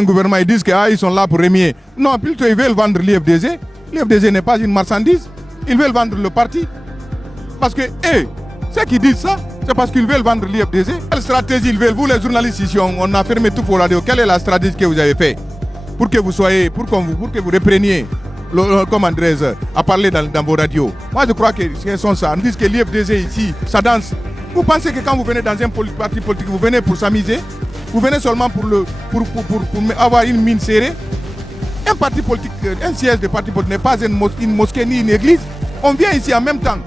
un gouvernement, ils disent qu'ils sont là pour remuer. Non, plutôt ils veulent vendre l'IFDG. L'IFDG n'est pas une marchandise. Ils veulent vendre le parti. Parce que, ceux qui disent ça, c'est parce qu'ils veulent vendre l'IFDG. Quelle stratégie ils veulent? Vous les journalistes ici, on a fermé tout pour la radio. Quelle est la stratégie que vous avez fait pour que vous soyez, pour que vous repreniez, comment dirais-je, à parler dans vos radios? Moi je crois que c'est ça. On dit que l'IFDG ici, ça danse. Vous pensez que quand vous venez dans un parti politique, vous venez pour s'amuser? Vous venez seulement pour avoir une mine serrée? Un parti politique, un siège de parti politique n'est pas une mosquée ni une église. On vient ici en même temps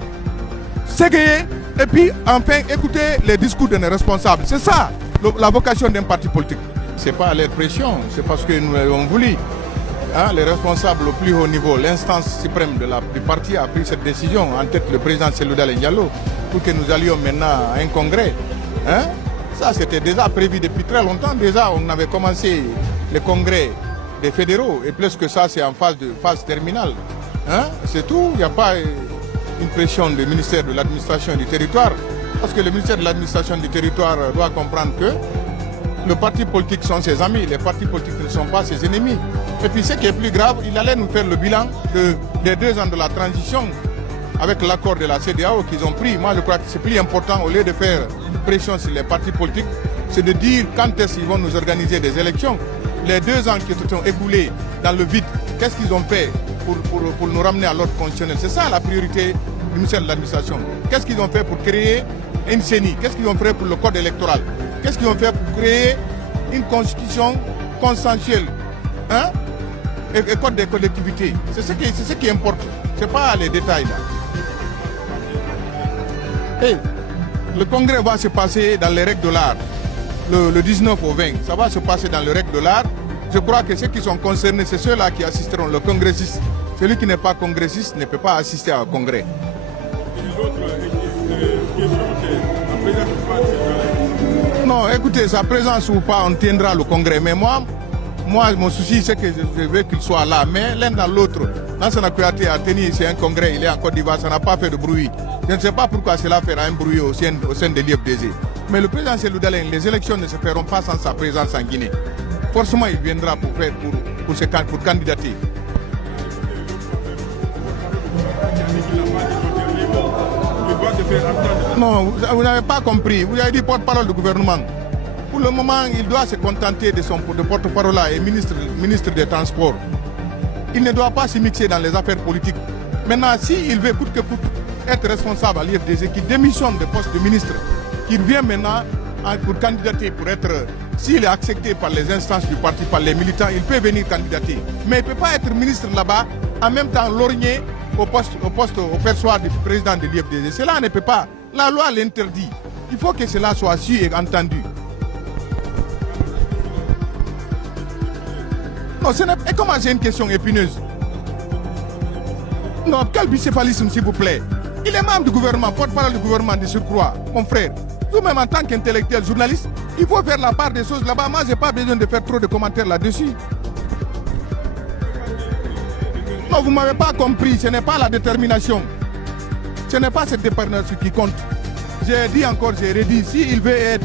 s'égayer et puis enfin écouter les discours de nos responsables. C'est ça la vocation d'un parti politique. Ce n'est pas à leur pression, c'est parce que nous avons voulu. Les responsables au plus haut niveau, l'instance suprême du parti a pris cette décision, en tête le président Cellou Dalein Diallo, pour que nous allions maintenant à un congrès. Ça c'était déjà prévu depuis très longtemps. Déjà on avait commencé le congrès des fédéraux et plus que ça c'est en phase terminale. C'est tout, il n'y a pas une pression du ministère de l'administration et du territoire. Parce que le ministère de l'administration et du territoire doit comprendre que le parti politique sont ses amis, les partis politiques ne sont pas ses ennemis. Et puis ce qui est plus grave, il allait nous faire le bilan des 2 ans de la transition avec l'accord de la CEDEAO qu'ils ont pris. Moi je crois que c'est plus important, au lieu de faire pression sur les partis politiques, c'est de dire quand est-ce qu'ils vont nous organiser des élections. Les 2 ans qui se sont écoulés dans le vide, qu'est-ce qu'ils ont fait pour nous ramener à l'ordre constitutionnel? C'est ça la priorité du ministère de l'administration. Qu'est-ce qu'ils ont fait pour créer une CENI? Qu'est-ce qu'ils ont fait pour le code électoral? Qu'est-ce qu'ils ont fait pour créer une constitution consensuelle et code des collectivités? C'est ce qui importe. Ce n'est pas les détails là. Le congrès va se passer dans les règles de l'art. Le 19 au 20, ça va se passer dans les règles de l'art. Je crois que ceux qui sont concernés, c'est ceux-là qui assisteront. Le congressiste, celui qui n'est pas congressiste ne peut pas assister au congrès. Non, écoutez, sa présence ou pas, on tiendra le congrès. Mais moi, mon souci, c'est que je veux qu'il soit là. Mais l'un dans l'autre, Lansana Kouyaté a tenu ici un congrès, il est en Côte d'Ivoire, ça n'a pas fait de bruit. Je ne sais pas pourquoi cela fera un bruit au sein de l'IFDG. Mais le président Cellou Dalein, les élections ne se feront pas sans sa présence en Guinée. Forcément, il viendra pour candidater. Non, vous n'avez pas compris. Vous avez dit porte-parole du gouvernement. Pour le moment, il doit se contenter de porte-parole et ministre des Transports. Il ne doit pas se mixer dans les affaires politiques. Maintenant, s'il veut coûte que coûte être responsable à l'IFDG, qu'il démissionne de poste de ministre, qu'il vient maintenant pour candidater, pour être, s'il est accepté par les instances du parti, par les militants, il peut venir candidater. Mais il ne peut pas être ministre là-bas, en même temps lorgner au perchoir du président de l'IFDG. Cela ne peut pas. La loi l'interdit. Il faut que cela soit su et entendu. Non, et comment c'est une question épineuse? Non, quel bicéphalisme s'il vous plaît? Il est membre du gouvernement, porte-parole du gouvernement de surcroît, mon frère. Vous-même en tant qu'intellectuel, journaliste, il faut faire la part des choses là-bas. Moi, je n'ai pas besoin de faire trop de commentaires là-dessus. Non, vous ne m'avez pas compris, ce n'est pas la détermination. Ce n'est pas cette détermination qui compte. J'ai dit encore, j'ai redit, s'il veut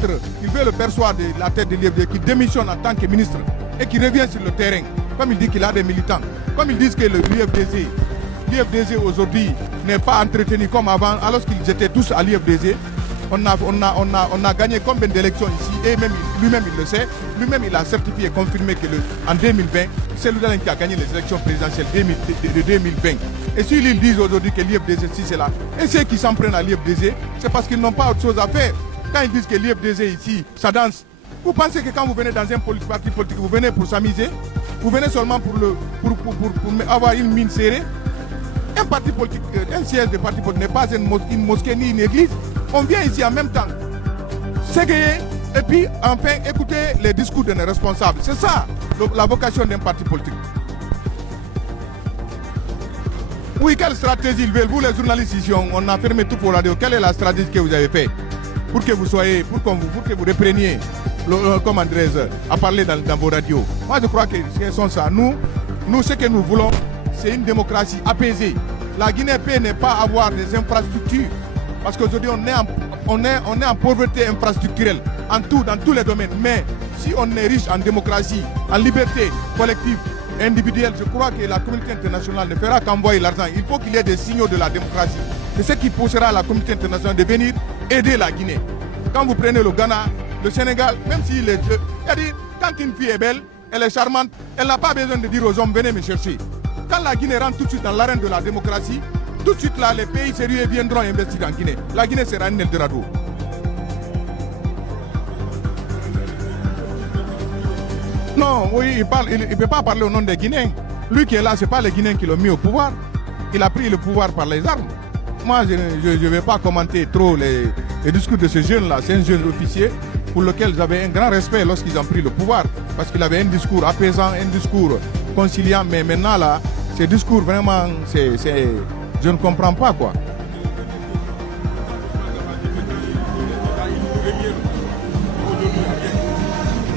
le percevoir de la tête de l'IFDG, qu'il démissionne en tant que ministre et qu'il revient sur le terrain, comme il dit qu'il a des militants, comme ils disent que l'IFDG aujourd'hui n'est pas entretenu comme avant, alors qu'ils étaient tous à l'IFDG. On a gagné combien d'élections ici, et lui-même il le sait, lui-même il a certifié et confirmé qu'en 2020, c'est lui qui a gagné les élections présidentielles de 2020. Et s'ils disent aujourd'hui que l'IFDG, si c'est là, et ceux qui s'en prennent à l'IFDG, c'est parce qu'ils n'ont pas autre chose à faire. Quand ils disent que l'IFDG ici, ça danse, vous pensez que quand vous venez dans un parti politique, vous venez pour s'amuser? Vous venez seulement pour avoir une mine serrée? Un parti politique, un siège de parti politique n'est pas une mosquée ni une église. On vient ici en même temps s'égayer et puis enfin écouter les discours de nos responsables. C'est ça la vocation d'un parti politique. Oui, quelle stratégie ils veulent? Vous les journalistes ici, on a fermé tout pour la radio. Quelle est la stratégie que vous avez faite pour que vous soyez, pour que vous repreniez comment dirais-je, à parler dans vos radios? Moi je crois que c'est ça. Nous ce que nous voulons, c'est une démocratie apaisée. La Guinée n'est pas avoir des infrastructures. Parce qu'aujourd'hui, on est en pauvreté infrastructurelle, dans tous les domaines. Mais si on est riche en démocratie, en liberté collective, individuelle, je crois que la communauté internationale ne fera qu'envoyer l'argent. Il faut qu'il y ait des signaux de la démocratie. C'est ce qui poussera la communauté internationale de venir aider la Guinée. Quand vous prenez le Ghana, le Sénégal, même s'il est... C'est-à-dire, quand une fille est belle, elle est charmante, elle n'a pas besoin de dire aux hommes, venez me chercher. Quand la Guinée rentre tout de suite dans l'arène de la démocratie, tout de suite là, les pays sérieux viendront investir en Guinée. La Guinée sera un Eldorado. Non, oui, il ne peut pas parler au nom des Guinéens. Lui qui est là, ce n'est pas les Guinéens qui l'ont mis au pouvoir. Il a pris le pouvoir par les armes. Moi, je ne vais pas commenter trop les discours de ce jeune-là. C'est un jeune officier pour lequel j'avais un grand respect lorsqu'ils ont pris le pouvoir. Parce qu'il avait un discours apaisant, un discours conciliant. Mais maintenant, là, ces discours, vraiment, je ne comprends pas, quoi.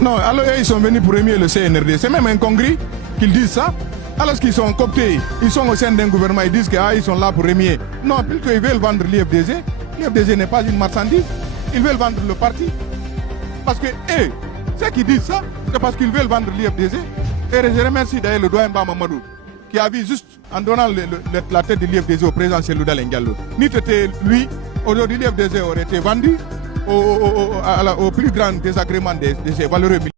Non, alors ils sont venus pour émuer le CNRD. C'est même incongru qu'ils disent ça. Alors qu'ils sont cooptés, ils sont au sein d'un gouvernement, ils disent qu'ils sont là pour émuer. Non, plutôt ils veulent vendre l'IFDG. L'IFDG n'est pas une marchandise. Ils veulent vendre le parti. Parce que, ceux qui disent ça, c'est parce qu'ils veulent vendre l'IFDG. Et je remercie d'ailleurs le doyen Mamadou, qui a vu juste en donnant la tête de l'IFDG au président Selouda Lengallo. Ni c'était lui, aujourd'hui l'IFDG aurait été vendu au plus grand désagrément de ces valeureux militaires.